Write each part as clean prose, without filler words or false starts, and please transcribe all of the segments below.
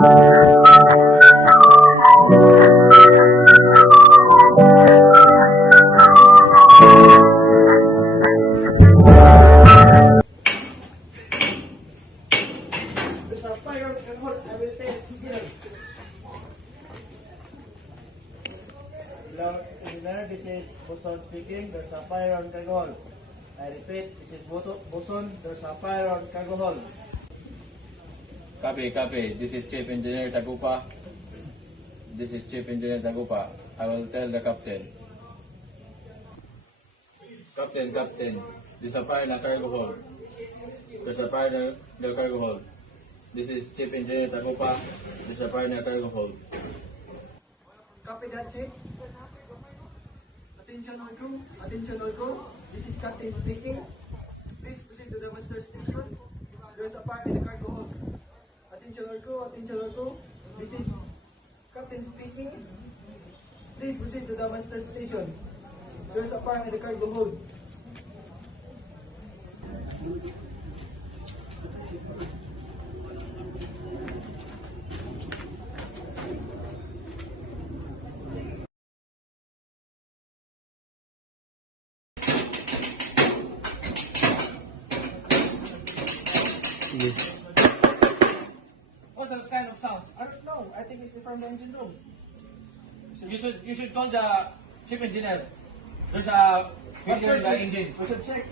Hello, engineer. This is Boson speaking. There's a fire on cargo hold. I repeat, this is Boson. There's a fire on cargo hold. Copy, copy. This is Chief Engineer Tagupa. This is Chief Engineer Tagupa. I will tell the captain. Captain. This is a fire in the cargo hold. There's a fire in the cargo hold. This is Chief Engineer Tagupa. This is a fire in the cargo hold. Copy that, Chief. Attention all crew. Attention all crew. This is Captain speaking. Please proceed to the master station. There's a fire in the cargo hold. Attention all crew. Attention all crew. This is Captain speaking. Please proceed to the master station. There's a fire in the cargo hold. What's that kind of sound? I don't know. I think it's from the engine room. You should call the chief engineer. There's a failure in the engine. We should check.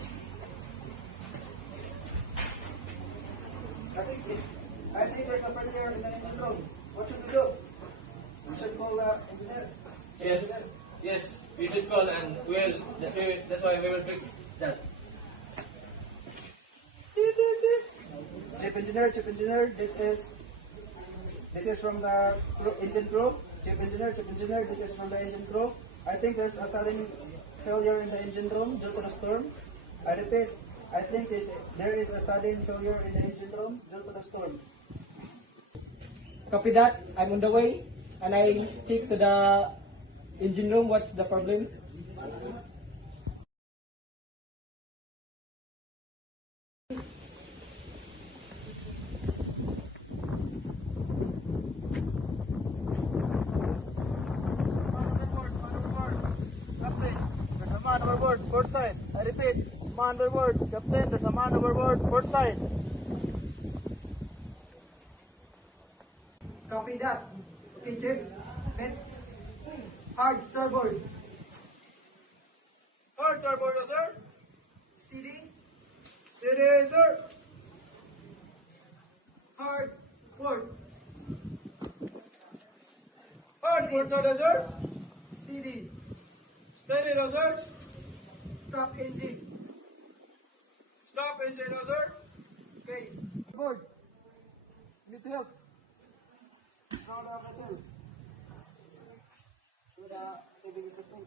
I think there's a failure in the engine room. What should we do? We should call the engineer. Yes. You should call and that's why we will fix that. Chief engineer, this is from the engine crew. Chief engineer, this is from the engine crew. I think there's a sudden failure in the engine room due to the storm. I repeat, I think there is a sudden failure in the engine room due to the storm. Copy that. I'm on the way, and I take to the engine room. What's the problem? Man overboard, port side. I repeat, man overboard. Captain, there's a man overboard, port side. Copy that. Okay, Chief. Net. Hard starboard. Hard starboard, sir. Steady. Steady, sir. Hard port. Hard port, sir. Steady. Steady, sir. Stop engine. Stop engine, sir. Okay. Board. Need to help. Now the vessel. To the saving equipment.